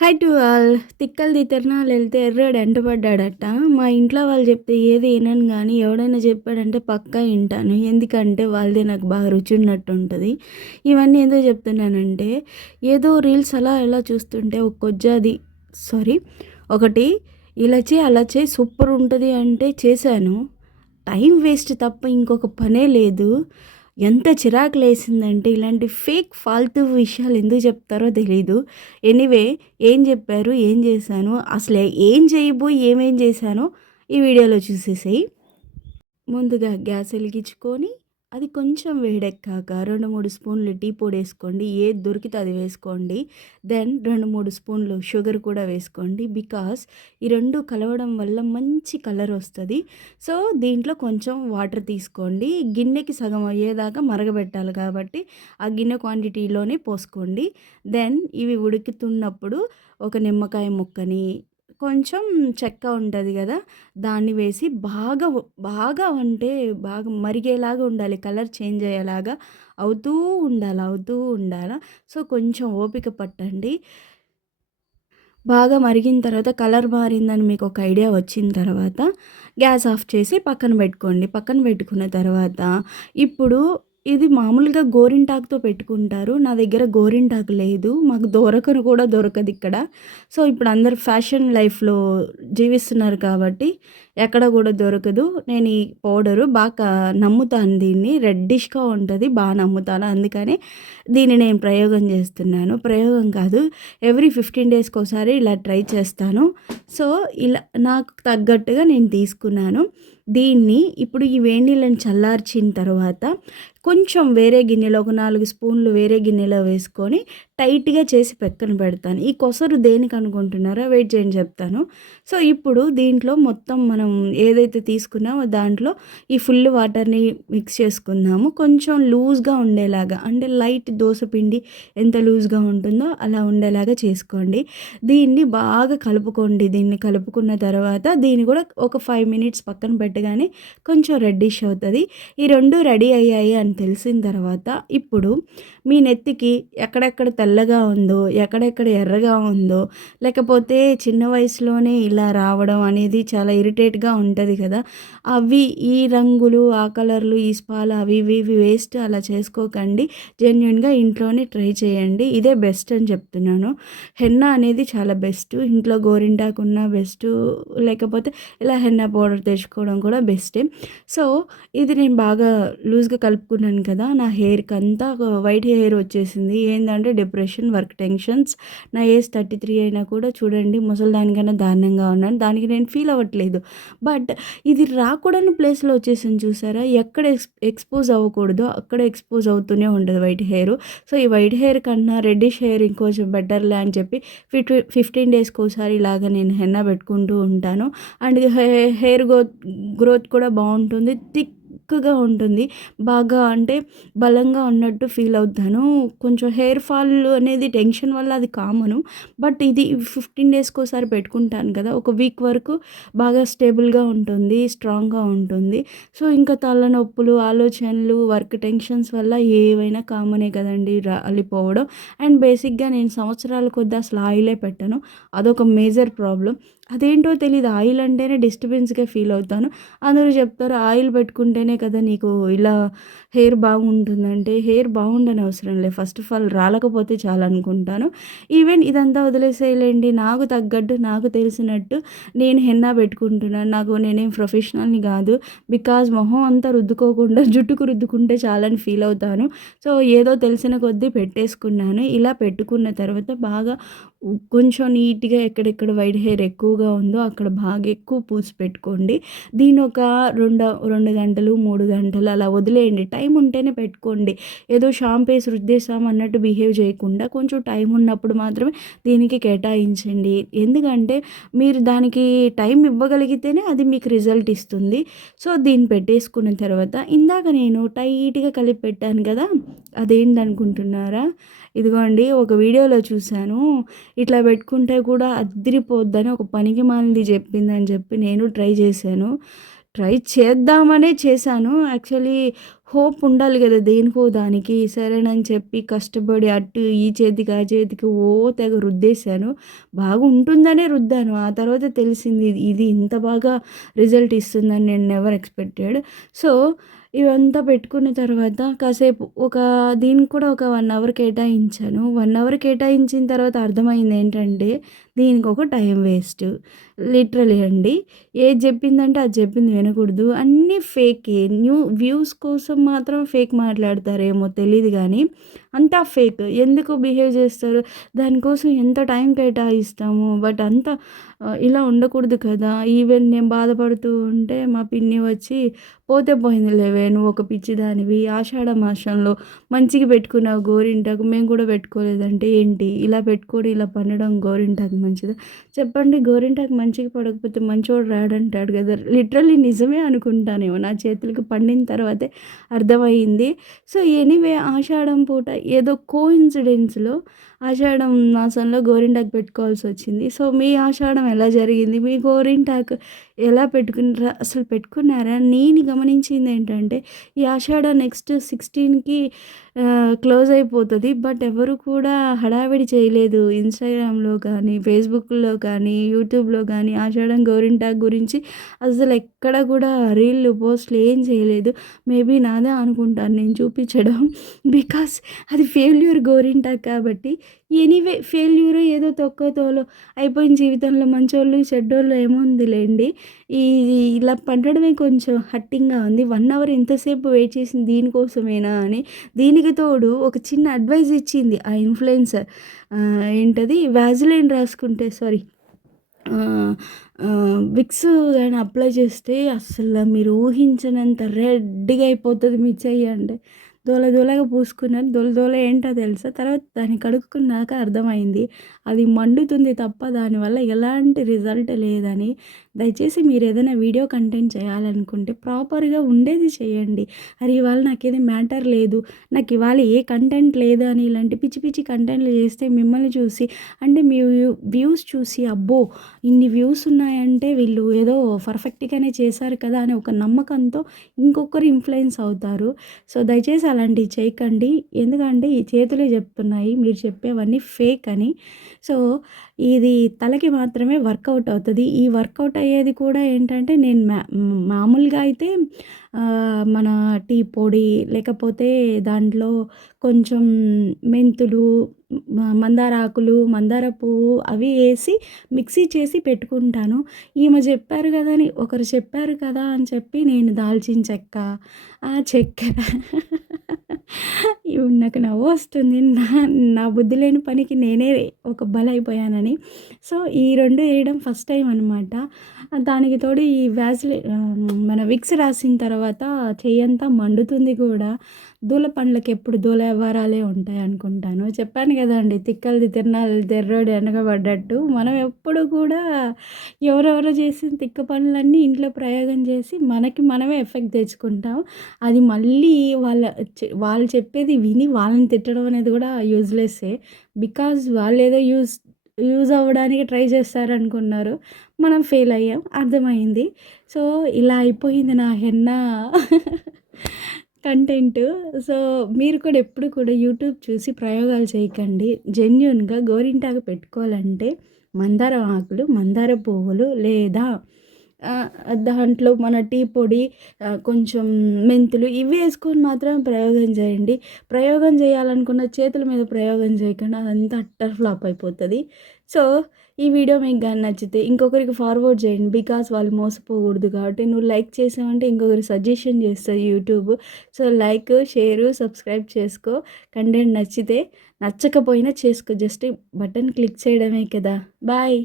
Hi to all. తిక్కలది తిరణాలు వెళ్తే ఎర్రాడు ఎంటపడ్డాడట. మా ఇంట్లో వాళ్ళు చెప్తే ఏది వినను కానీ ఎవడైనా చెప్పాడంటే పక్కా వింటాను. ఎందుకంటే వాళ్ళదే నాకు బాగా రుచి ఉన్నట్టు ఉంటుంది. ఇవన్నీ ఎందుకు చెప్తున్నానంటే ఏదో రీల్స్ అలా ఎలా చూస్తుంటే ఒక కొజ్జాది సారీ ఒకటి ఇలా చేయి అలా చేయి సూపర్ ఉంటుంది అంటే చేశాను. టైం వేస్ట్ తప్ప ఇంకొక పనే లేదు. ఎంత చిరాకులేసిందంటే ఇలాంటి ఫేక్ ఫాల్తూ విషయాలు ఎందుకు చెప్తారో తెలీదు. ఎనీవే ఏం చెప్పారు, ఏం చేశాను, అసలు ఏం చేయబోయి ఏమేం చేశానో ఈ వీడియోలో చూసేసేయి. ముందుగా గ్యాస్ వెలిగించుకొని అది కొంచెం వేడెక్కాక 2-3 స్పూన్లు టీ పొడి వేసుకోండి. ఏది దొరికితే అది వేసుకోండి. దెన్ 2-3 స్పూన్లు షుగర్ కూడా వేసుకోండి. బికాస్ ఈ రెండు కలవడం వల్ల మంచి కలర్ వస్తుంది. సో దీంట్లో కొంచెం వాటర్ తీసుకోండి. గిన్నెకి సగం అయ్యేదాకా మరగబెట్టాలి కాబట్టి ఆ గిన్నె క్వాంటిటీలోనే పోసుకోండి. దెన్ ఇవి ఉడుకుతున్నప్పుడు ఒక నిమ్మకాయ ముక్కని కొంచెం చెక్క ఉంటుంది కదా, దాన్ని వేసి బాగా బాగా అంటే బాగా మరిగేలాగా ఉండాలి. కలర్ చేంజ్ అయ్యేలాగా అవుతూ ఉండాలి. సో కొంచెం ఓపిక పట్టండి. బాగా మరిగిన తర్వాత కలర్ మారిందని మీకు ఒక ఐడియా వచ్చిన తర్వాత గ్యాస్ ఆఫ్ చేసి పక్కన పెట్టుకోండి. పక్కన పెట్టుకున్న తర్వాత ఇప్పుడు ఇది మామూలుగా గోరింటాకుతో పెట్టుకుంటారు. నా దగ్గర గోరింటాకు లేదు. మాకు దొరకను కూడా దొరకదు ఇక్కడ. సో ఇప్పుడు అందరు ఫ్యాషన్ లైఫ్లో జీవిస్తున్నారు కాబట్టి ఎక్కడ కూడా దొరకదు. నేను ఈ పౌడరు బాగా నమ్ముతాను. దీన్ని రెడ్డిష్గా ఉంటుంది, బాగా నమ్ముతాను. అందుకని దీన్ని నేను ప్రయోగం చేస్తున్నాను. ప్రయోగం కాదు, ఎవ్రీ 15 డేస్కి ఒకసారి ఇలా ట్రై చేస్తాను. సో ఇలా నాకు తగ్గట్టుగా నేను తీసుకున్నాను. దీన్ని ఇప్పుడు ఈ వేడి నీళ్ళని చల్లార్చిన తర్వాత కొంచెం వేరే గిన్నెలో ఒక 4 స్పూన్లు వేరే గిన్నెలో వేసుకొని టైట్గా చేసి పక్కన పెడతాను. ఈ కొసరు దేనికి అనుకుంటున్నారో వెయిట్ చేయండి చెప్తాను. సో ఇప్పుడు దీంట్లో మొత్తం మనం ఏదైతే తీసుకున్నామో దాంట్లో ఈ ఫుల్ వాటర్ని మిక్స్ చేసుకుందాము. కొంచెం లూజ్గా ఉండేలాగా, అంటే లైట్ దోశ పిండి ఎంత లూజ్గా ఉంటుందో అలా ఉండేలాగా చేసుకోండి. దీన్ని బాగా కలుపుకోండి. దీన్ని కలుపుకున్న తర్వాత దీన్ని కూడా ఒక 5 మినిట్స్ పక్కన పెట్టగానే కొంచెం రెడ్డిష్ అవుతుంది. ఈ రెండు రెడీ అయ్యాయి అని తెలిసిన తర్వాత ఇప్పుడు మీ నెత్తికి ఎక్కడెక్కడ తెల్లగా ఉందో, ఎక్కడెక్కడ ఎర్రగా ఉందో, లేకపోతే చిన్న వయసులోనే ఇలా రావడం అనేది చాలా ఇరిటేట్గా ఉంటుంది కదా, అవి ఈ రంగులు ఆ కలర్లు ఈ స్పాలు అవి ఇవి వేస్ట్ అలా చేసుకోకండి. జెన్యున్గా ఇంట్లోనే ట్రై చేయండి. ఇదే బెస్ట్ అని చెప్తున్నాను. హెన్నా అనేది చాలా బెస్ట్. ఇంట్లో గోరింటాకు ఉన్న బెస్ట్, లేకపోతే ఇలా హెన్నా పౌడర్ తెచ్చుకోవడం కూడా బెస్టే. సో ఇది నేను బాగా లూజ్గా కలుపుకున్నాను కదా, నా హెయిర్కి అంతా వైట్ హెయిర్ వచ్చేసింది. ఏంటంటే డిప్రెషన్, వర్క్ టెన్షన్స్. నా ఏజ్ 33 అయినా కూడా చూడండి ముసలి దానికన్నా దారుణంగా ఉన్నాను. దానికి నేను ఫీల్ అవ్వట్లేదు. బట్ ఇది రాకూడని ప్లేస్లో వచ్చేసింది చూసారా. ఎక్కడ ఎక్స్పోజ్ అవ్వకూడదు అక్కడ ఎక్స్పోజ్ అవుతూనే ఉంటుంది వైట్ హెయిర్. సో ఈ వైట్ హెయిర్ కన్నా రెడ్డిష్ హెయిర్ ఇంకొంచెం బెటర్లే అని చెప్పి 15 డేస్కి ఒకసారి ఇలాగ నేను హెన్నా పెట్టుకుంటూ ఉంటాను. అండ్ హెయిర్ గ్రోత్ కూడా బాగుంటుంది. థిక్గా ఉంటుంది. బాగా అంటే బలంగా ఉన్నట్టు ఫీల్ అవుతాను. కొంచెం హెయిర్ ఫాల్ అనేది టెన్షన్ వల్ల అది కామను. బట్ ఇది 15 డేస్కి ఒకసారి పెట్టుకుంటాను కదా, ఒక వీక్ వరకు బాగా స్టేబుల్గా ఉంటుంది, స్ట్రాంగ్గా ఉంటుంది. సో ఇంకా తలనొప్పులు, ఆలోచనలు, వర్క్ టెన్షన్స్ వల్ల ఏవైనా కామనే కదండి రాలిపోవడం. అండ్ బేసిక్గా నేను సంవత్సరాల కొద్ది అసలు ఆయిలే పెట్టను. అదొక మేజర్ ప్రాబ్లం. అదేంటో తెలీదు, ఆయిల్ అంటేనే డిస్టర్బెన్స్గా ఫీల్ అవుతాను. అందరూ చెప్తారు ఆయిల్ పెట్టుకుంటేనే కదా నీకు ఇలా హెయిర్ బాగుంటుందంటే, హెయిర్ బాగుండని అవసరం లేదు. ఫస్ట్ ఆఫ్ ఆల్ రాలకపోతే చాలా అనుకుంటాను. ఈవెన్ ఇదంతా వదిలేసేయలేండి. నాకు తగ్గట్టు నాకు తెలిసినట్టు నేను హెన్నా పెట్టుకుంటున్నాను. నేనేం ప్రొఫెషనల్ని కాదు. బికాజ్ మొహం అంతా రుద్దుకోకుండా జుట్టుకు రుద్దుకుంటే చాలని ఫీల్ అవుతాను. సో ఏదో తెలిసిన కొద్దీ పెట్టేసుకున్నాను. ఇలా పెట్టుకున్న తర్వాత బాగా కొంచెం నీట్గా ఎక్కడెక్కడ వైట్ హెయిర్ ఎక్కువగా ఉందో అక్కడ బాగా ఎక్కువ పూసి పెట్టుకోండి. దీని ఒక 2 గంటలు 3 గంటలు అలా వదిలేయండి. టైం ఉంటేనే పెట్టుకోండి. ఏదో షాంపూ వేసి రుద్దేశాం అన్నట్టు బిహేవ్ చేయకుండా కొంచెం టైం ఉన్నప్పుడు మాత్రమే దీనికి కేటాయించండి. ఎందుకంటే మీరు దానికి టైం ఇవ్వగలిగితేనే అది మీకు రిజల్ట్ ఇస్తుంది. సో దీన్ని పెట్టేసుకున్న తర్వాత ఇందాక నేను టైట్గా కలిపి పెట్టాను కదా, అదేంటనుకుంటున్నారా, ఇదిగోండి ఒక వీడియోలో చూశాను. ఇట్లా పెట్టుకుంటే కూడా అదిరిపోద్దని ఒక పనికిమాలినది చెప్పిందని చెప్పి నేను ట్రై చేశాను. ట్రై చేద్దామనే చేశాను. యాక్చువల్లీ హోప్ ఉండాలి కదా దేనికో దానికి. సరేనని చెప్పి కష్టపడి అటు ఈ చేతికి, ఆ చేతికి తెగ రుద్దేశాను. బాగుంటుందనే రుద్దాను. ఆ తర్వాత తెలిసింది ఇది ఇంత బాగా రిజల్ట్ ఇస్తుందని నేను నెవర్ ఎక్స్‌పెక్టెడ్. సో, ఇవంతా పెట్టుకున్న తర్వాత కాసేపు దీనికి కూడా ఒక 1 అవర్ కేటాయించాను. 1 అవర్ కేటాయించిన తర్వాత అర్థమైంది ఏంటంటే, దీనికొక టైం వేస్ట్. లిటరల్లీ అండి. ఏది చెప్పిందంటే అది చెప్పింది వినకూడదు. అన్నీ ఫేకే. వ్యూస్ కోసం మాత్రం ఫేక్ మాట్లాడతారేమో తెలీదు గానీ, అంతా ఫేక్. ఎందుకు బిహేవ్ చేస్తారు? దానికోసం ఎంత టైం కేటాయిస్తాము. బట్ అంతా ఇలా ఉండకూడదు కదా! ఈవెన్ నేను బాధపడుతూ ఉంటే మా పిన్ని వచ్చి, "పోతే పోయింది లేవే నువ్వొక పిచ్చిదానివి. ఆషాఢ మాసంలో మంచిగా పెట్టుకున్నావు గోరింటాకు. మేము కూడా పెట్టుకోలేదంటే ఏంటి? ఇలా పెట్టుకొని ఇలా పండడం గోరింటాకు మంచిదా? చెప్పండి. గోరింటాకు మంచిగా పడకపోతే మంచోడు రాడంటాడు కదా!" లిటరల్లీ నిజమే అనుకుంటానేమో. నా చేతులకి పండిన తర్వాతే అర్థమయింది. సో, ఎనీవే ఆషాఢం పూట ఏదో కోయిన్సిడెన్స్‌లో ఆషాఢం మాసంలో గోరింటాకు పెట్టుకోవాల్సొచ్చింది. సో, మీ ఆషాఢం ఎలా జరిగింది? మీ గోరింటాకు ఎలా పెట్టుకున్నారా? అసలు పెట్టుకున్నారా? నేను గమనించిందేంటంటే, ఈ ఆషాఢం నెక్స్ట్ 16కి క్లోజ్ అయిపోతది. బట్ ఎవరు కూడా హడావిడి చేయలేదు. ఇన్‌స్టాగ్రామ్‌లో కానీ, ఫేస్‌బుక్‌లో కానీ, యూట్యూబ్‌లో కానీ ఆషాఢం గోరింటాకు గురించి అసలు ఎక్కడ కూడా రీల్లు, పోస్ట్‌లు ఏం చేయలేదు. మేబీ నాదే అనుకుంటాను నేను చూపించడం. బికాస్ అది ఫెయిల్యూర్ గోరింటాకు కాబట్టి. ఎనీవే ఫెయిల్యూరో ఏదో తొక్కో తోలో అయిపోయిన జీవితంలో మంచోళ్ళు, చెడ్డోళ్ళు ఏముందిలేండి. ఈ ఇలా పడడమే కొంచెం హర్టింగ్‌గా ఉంది. 1 అవర్ ఇంతసేపు వెయిట్ చేసింది దీనికోసమేనా అని. దీనికి తోడు ఒక చిన్న అడ్వైస్ ఇచ్చింది ఆ ఇన్‌ఫ్లుయెన్సర్. ఏంటది వాజిలిన్ రాసుకుంటే సారీ విక్స్ గాని అప్లై చేస్తే అస్సలు మీరు ఊహించనంత రెడ్‌గా అయిపోతది మీ చెయ్యి అంటే. దోల దోలగా పూసుకున్నాను. దోల దోల ఏంటో తెలుసా? తర్వాత దాన్ని కడుక్కున్నాక అర్థమైంది. అది మండుతుంది తప్ప దానివల్ల ఎలాంటి రిజల్ట్ లేదని. దయచేసి మీరు ఏదైనా వీడియో కంటెంట్ చేయాలనుకుంటే ప్రాపర్‌గా ఉండేది చేయండి. అరే! ఇవాళ నాకేది మ్యాటర్ లేదు. నాకు ఇవాళ ఏ కంటెంట్ లేదు అని ఇలాంటి పిచ్చి పిచ్చి కంటెంట్‌లు చేస్తే మిమ్మల్ని చూసి అంటే మీ వ్యూస్ చూసి అబ్బో! ఇన్ని వ్యూస్ ఉన్నాయంటే వీళ్ళు ఏదో పర్ఫెక్ట్‌గానే చేశారు కదా! అనే ఒక నమ్మకంతో ఇంకొకరు ఇన్‌ఫ్లుయెన్స్ అవుతారు. సో, దయచేసి అలాంటివి చేయకండి. ఎందుకంటే ఈ చేతులే చెప్తున్నాయి మీరు చెప్పేవన్నీ ఫేక్ అని. సో, ఇది తలకి మాత్రమే వర్కౌట్ అవుతది. ఈ వర్కౌట్ అయ్యేది కూడా ఏంటంటే నేను మామూలుగా అయితే మన టీ పొడి లేకపోతే దాంట్లో కొంచెం మెంతులు, మందార ఆకులు, మందార పువ్వు అవి ఏసి మిక్సీ చేసి పెట్టుకుంటాను. ఈమె చెప్పారు కదా అని ఒకరు చెప్పారు కదా అని చెప్పి నేను దాల్చిన చెక్క, చక్కెర ఇప్పుడు నాకు నవ్వొస్తుంది. నా బుద్ధి లేని పనికి నేనే ఒక బలైపోయానని. సో, ఈ 2 ఏయడం ఫస్ట్ టైం అనమాట. దానికి తోడు ఈ మన విక్స్ రాసిన తర్వాత చెయ్యంతా మండుతుంది కూడా. దూల పండ్లకి ఎప్పుడు దూల వ్యవహారాలే ఉంటాయనుకుంటాను. చెప్పాను కదండీ! తిక్కలది తిరణాలది ఎర్రోడు ఎనగబడ్డట్టు. మనం ఎప్పుడు కూడా ఎవరెవరో చేసిన తిక్క పనులన్నీ ఇంట్లో ప్రయోగం చేసి మనకి మనమే ఎఫెక్ట్ తెచ్చుకుంటాం. అది మళ్ళీ వాళ్ళు చెప్పేది విని వాళ్ళని తిట్టడం అనేది కూడా యూజ్‌లెస్సే. బికాజ్ వాళ్ళేదో యూజ్ అవ్వడానికి ట్రై చేస్తారనుకున్నారు. మనం ఫెయిల్ అయ్యాం. అర్థమైంది. సో, ఇలా అయిపోయింది నా హెన్నా కంటెంటు. సో, మీరు కూడా ఎప్పుడు కూడా యూట్యూబ్ చూసి ప్రయోగాలు చేయకండి. జెన్యూన్‌గా గోరింటాకు పెట్టుకోవాలంటే మందారం ఆకులు, మందార పువ్వులు లేదా దాంట్లో మన టీ పొడి, కొంచెం మెంతులు ఇవి వేసుకొని మాత్రం ప్రయోగం చేయండి. ప్రయోగం చేయాలనుకున్న చేతుల మీద ప్రయోగం చేయకండి. అదంతా అట్టర్ ఫ్లాప్ అయిపోతది. సో, ఈ వీడియో మీకు గాని నచ్చితే ఇంకొకరికి ఫార్వర్డ్ చేయండి. బికాజ్ వాళ్ళు మోసపోకూడదు కాబట్టి. నువ్వు లైక్ చేసావంటే ఇంకొకరికి సజెషన్ చేస్తది YouTube. So, like, share, subscribe చేసుకో. కంటెంట్ నచ్చితే, నచ్చకపోయినా చేసుకో. జస్ట్ బటన్ క్లిక్ చేయడమే కదా! బాయ్.